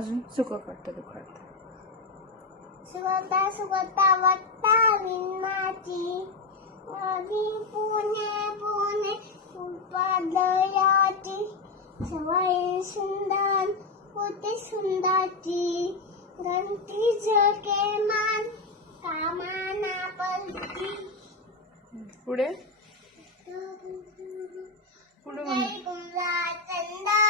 अजून सुख करतं दुखत सुगता सुगता वत्ता विन्नाची पुणे पुणे उपादयाची सवय सुंदर होते सुंदाची गंती झके मान कामाना पलती पुढे पुढे कुंभा चंदा